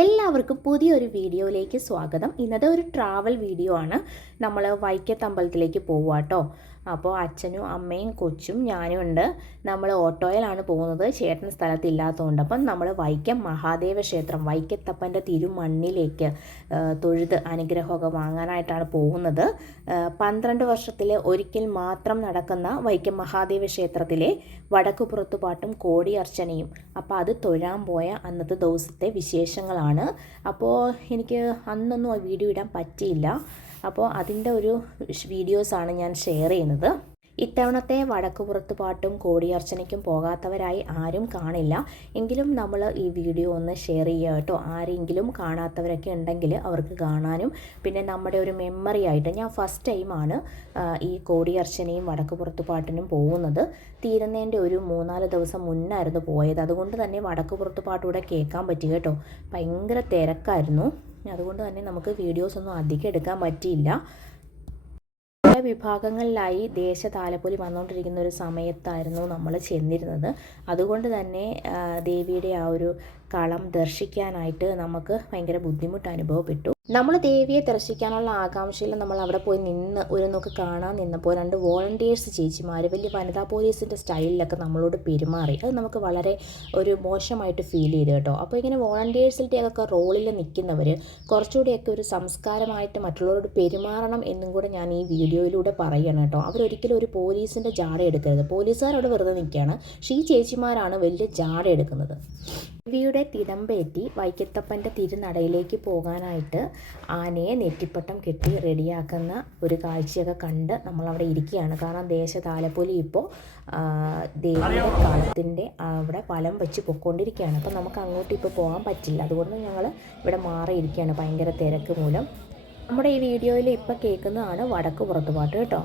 എല്ലാവർക്കും പുതിയൊരു വീഡിയോയിലേക്ക് സ്വാഗതം. ഇന്നത്തെ ഒരു ട്രാവൽ വീഡിയോ ആണ്. നമ്മൾ വൈക്കത്തമ്പലത്തിലേക്ക് പോവുക കേട്ടോ. അപ്പോൾ അച്ഛനും അമ്മയും കൊച്ചും ഞാനും ഉണ്ട്. നമ്മൾ ഓട്ടോയിലാണ് പോകുന്നത്. ചേട്ടൻ സ്ഥലത്തില്ലാത്തതുകൊണ്ട്. അപ്പം നമ്മൾ വൈക്കം മഹാദേവ ക്ഷേത്രം വൈക്കത്തപ്പന്റെ തിരുമണ്ണിലേക്ക് തൊഴുത് അനുഗ്രഹമൊക്കെ വാങ്ങാനായിട്ടാണ് പോകുന്നത്. പന്ത്രണ്ട് വർഷത്തിൽ ഒരിക്കൽ മാത്രം നടക്കുന്ന വൈക്കം മഹാദേവ ക്ഷേത്രത്തിലെ വടക്കുപുറത്തു പാട്ടും കോടിയർച്ചനയും അപ്പോൾ അത് തൊഴാൻ പോയ അന്നത്തെ ദിവസത്തെ വിശേഷങ്ങളാണ്. അപ്പോൾ എനിക്ക് അന്നൊന്നും ആ വീഡിയോ ഇടാൻ പറ്റിയില്ല. അപ്പോൾ അതിന്റെ ഒരു വീഡിയോസാണ് ഞാൻ ഷെയർ ചെയ്യുന്നത്. ഇത്തവണത്തെ വടക്കുപുറത്ത് പാട്ടും കോടിയർച്ചനയ്ക്കും പോകാത്തവരായി ആരും കാണില്ല. എങ്കിലും നമ്മൾ ഈ വീഡിയോ ഒന്ന് ഷെയർ ചെയ്യുക കേട്ടോ. ആരെങ്കിലും കാണാത്തവരൊക്കെ ഉണ്ടെങ്കിൽ അവർക്ക് കാണാനും പിന്നെ നമ്മുടെ ഒരു മെമ്മറി ആയിട്ട് ഞാൻ ഫസ്റ്റ് ടൈമാണ് ഈ കോടിയർച്ചനയും വടക്കുപുറത്ത് പാട്ടിനും പോകുന്നത്. തീരുന്നതിന്റെ ഒരു മൂന്നാൽ ദിവസം മുന്നായിരുന്നു പോയത്. അതുകൊണ്ട് തന്നെ വടക്കുപുറത്ത് പാട്ടൂടെ കേൾക്കാൻ പറ്റി കേട്ടോ. ഭയങ്കര തിരക്കായിരുന്നു. അതുകൊണ്ട് തന്നെ നമുക്ക് വീഡിയോസ് ഒന്നും അധികം എടുക്കാൻ പറ്റിയില്ല. പല വിഭാഗങ്ങളിലായി ദേശ താലപ്പൊലി വന്നുകൊണ്ടിരിക്കുന്ന ഒരു സമയത്തായിരുന്നു നമ്മൾ ചെന്നിരുന്നത്. അതുകൊണ്ട് തന്നെ ദേവിയുടെ ആ ഒരു കളം ദർശിക്കാനായിട്ട് നമുക്ക് ഭയങ്കര ബുദ്ധിമുട്ട് അനുഭവപ്പെട്ടു. നമ്മൾ ദേവിയെ ദർശിക്കാനുള്ള ആകാംക്ഷയിൽ നമ്മൾ അവിടെ പോയി നിന്ന് ഒരു നോക്ക് കാണാൻ നിന്നപ്പോൾ രണ്ട് വോളണ്ടിയേഴ്സ് ചേച്ചിമാർ വലിയ വനിതാ പോലീസിന്റെ സ്റ്റൈലിലൊക്കെ നമ്മളോട് പെരുമാറി. അത് നമുക്ക് വളരെ ഒരു മോശമായിട്ട് ഫീൽ ചെയ്തു കേട്ടോ. അപ്പോൾ ഇങ്ങനെ വോളണ്ടിയേഴ്സിന്റെയൊക്കെ റോളിൽ നിൽക്കുന്നവർ കുറച്ചുകൂടിയൊക്കെ ഒരു സംസ്കാരമായിട്ട് മറ്റുള്ളവരോട് പെരുമാറണം എന്നും കൂടെ ഞാൻ ഈ വീഡിയോയിലൂടെ പറയുകയാണ് കേട്ടോ. അവരൊരിക്കലും ഒരു പോലീസിന്റെ ജാട എടുക്കരുത്. പോലീസുകാർ വെറുതെ നിൽക്കുകയാണ്. പക്ഷേ ഈ ചേച്ചിമാരാണ് വലിയ ജാട എടുക്കുന്നത്. ദേവിയുടെ തിടമ്പേറ്റി വൈക്കത്തപ്പന്റെ തിരുനടയിലേക്ക് പോകാനായിട്ട് ആനയെ നെറ്റിപ്പട്ടം കെട്ടി റെഡിയാക്കുന്ന ഒരു കാഴ്ചയൊക്കെ കണ്ട് നമ്മളവിടെ ഇരിക്കുകയാണ്. കാരണം ദേശ താലപ്പൊലി ഇപ്പോൾ ദേവിയുടെ കളത്തിന്റെ അവിടെ ഫലം വെച്ച് പൊക്കോണ്ടിരിക്കുകയാണ്. അപ്പോൾ നമുക്ക് അങ്ങോട്ട് ഇപ്പോൾ പോകാൻ പറ്റില്ല. അതുകൊണ്ട് ഞങ്ങൾ ഇവിടെ മാറിയിരിക്കുകയാണ് ഭയങ്കര തിരക്ക് മൂലം. നമ്മുടെ ഈ വീഡിയോയിൽ ഇപ്പോൾ കേൾക്കുന്നതാണ് വടക്ക് പുറത്തുപാട്ട് കേട്ടോ.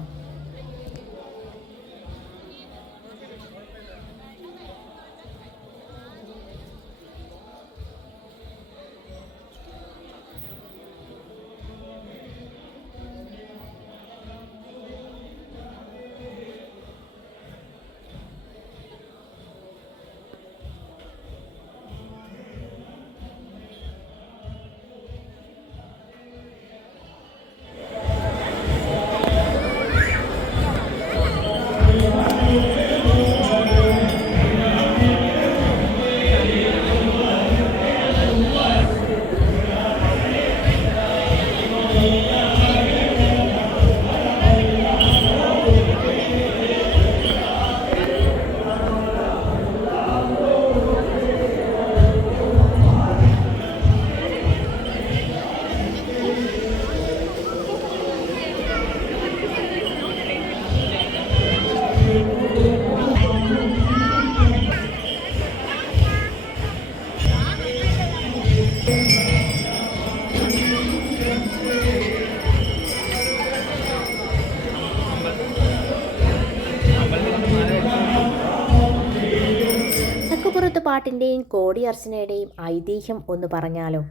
തെക്കുപുറത്ത് പാട്ടിന്റെയും കോടിയർച്ചനയുടെയും ഐതിഹ്യം ഒന്ന് പറഞ്ഞാലോ?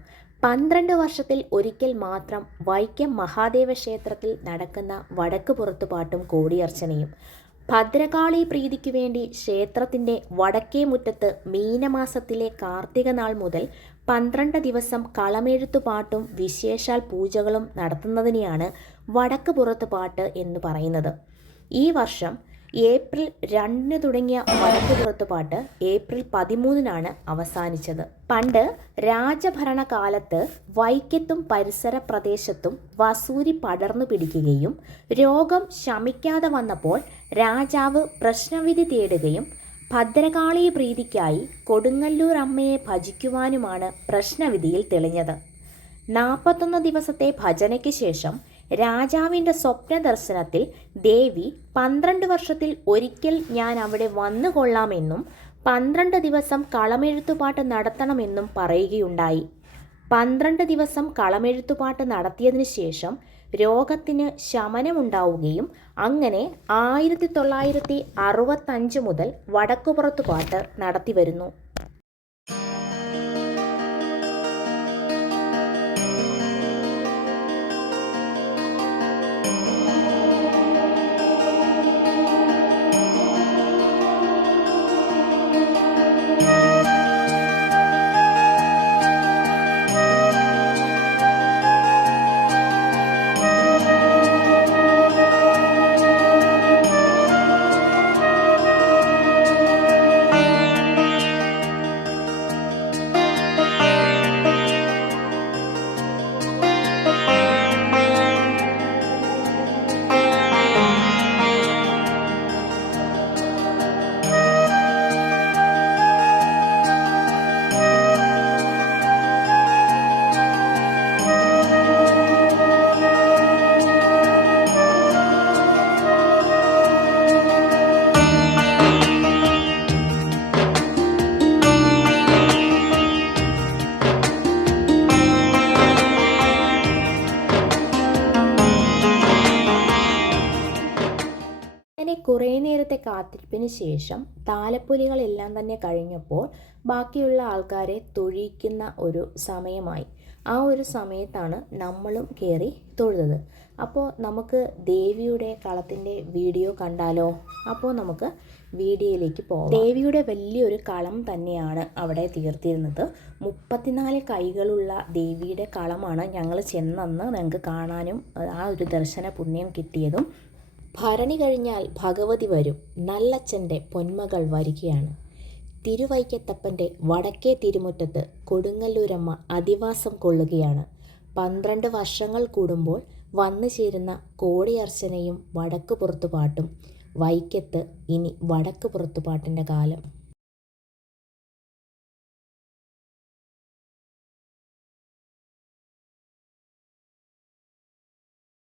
പന്ത്രണ്ട് വർഷത്തിൽ ഒരിക്കൽ മാത്രം വൈക്കം മഹാദേവ ക്ഷേത്രത്തിൽ നടക്കുന്ന വടക്ക് പുറത്തുപാട്ടും കോടിയർച്ചനയും ഭദ്രകാളി പ്രീതിക്കു വേണ്ടി ക്ഷേത്രത്തിന്റെ വടക്കേ മുറ്റത്ത് മീനമാസത്തിലെ കാർത്തിക നാൾ മുതൽ പന്ത്രണ്ട് ദിവസം കളമെഴുത്തു പാട്ടും വിശേഷാൽ പൂജകളും നടത്തുന്നതിനെയാണ് വടക്ക് പുറത്ത് പാട്ട് എന്ന് പറയുന്നത്. ഈ വർഷം ഏപ്രിൽ രണ്ടിന് തുടങ്ങിയ വടക്ക് പുറത്ത് പാട്ട് ഏപ്രിൽ പതിമൂന്നിനാണ് അവസാനിച്ചത്. പണ്ട് രാജഭരണകാലത്ത് വൈക്കത്തും പരിസര പ്രദേശത്തും വസൂരി പടർന്നു പിടിക്കുകയും രോഗം ശമിക്കാതെ വന്നപ്പോൾ രാജാവ് പ്രശ്നവിധി തേടുകയും ഭദ്രകാളി പ്രീതിക്കായി കൊടുങ്ങല്ലൂർ അമ്മയെ ഭജിക്കുവാനുമാണ് പ്രശ്നവിധിയിൽ തെളിഞ്ഞത്. നാൽപ്പത്തൊന്ന് ദിവസത്തെ ഭജനയ്ക്ക് ശേഷം രാജാവിന്റെ സ്വപ്ന ദർശനത്തിൽ ദേവി പന്ത്രണ്ട് വർഷത്തിൽ ഒരിക്കൽ ഞാൻ അവിടെ വന്നുകൊള്ളാമെന്നും പന്ത്രണ്ട് ദിവസം കളമെഴുത്തുപാട്ട് നടത്തണമെന്നും പറയുകയുണ്ടായി. പന്ത്രണ്ട് ദിവസം കളമെഴുത്തുപാട്ട് നടത്തിയതിനു ശേഷം രോഗത്തിന് ശമനമുണ്ടാവുകയും അങ്ങനെ ആയിരത്തി തൊള്ളായിരത്തി അറുപത്തഞ്ച് മുതൽ വടക്കുപുറത്തുപാട്ട് നടത്തിവരുന്നു. കുറേ നേരത്തെ കാത്തിരിപ്പിന് ശേഷം താലപ്പൊലികളെല്ലാം തന്നെ കഴിഞ്ഞപ്പോൾ ബാക്കിയുള്ള ആൾക്കാരെ തൊഴിയിക്കുന്ന ഒരു സമയമായി. ആ ഒരു സമയത്താണ് നമ്മളും കയറി തൊഴുതത്. അപ്പോൾ നമുക്ക് ദേവിയുടെ കളത്തിന്റെ വീഡിയോ കണ്ടാലോ? അപ്പോൾ നമുക്ക് വീഡിയോയിലേക്ക് പോകാം. ദേവിയുടെ വലിയൊരു കളം തന്നെയാണ് അവിടെ തീർത്തിരുന്നത്. മുപ്പത്തിനാല് കൈകളുള്ള ദേവിയുടെ കളമാണ് ഞങ്ങൾ ചെന്നന്ന് ഞങ്ങൾക്ക് കാണാനും ആ ഒരു ദർശന പുണ്യം കിട്ടിയതും ഭരണി കഴിഞ്ഞാൽ ഭഗവതി വരും. നല്ലച്ഛന്റെ പൊന്മകൾ വരികയാണ്. തിരുവൈക്കത്തപ്പന്റെ വടക്കേ തിരുമുറ്റത്ത് കൊടുങ്ങല്ലൂരമ്മ അധിവാസം കൊള്ളുകയാണ്. പന്ത്രണ്ട് വർഷങ്ങൾ കൂടുമ്പോൾ വന്നു ചേരുന്ന കോടിയർച്ചനയും വടക്കുപുറത്തുപാട്ടും വൈക്കത്ത് ഇനി വടക്കുപുറത്തുപാട്ടിന്റെ കാലം.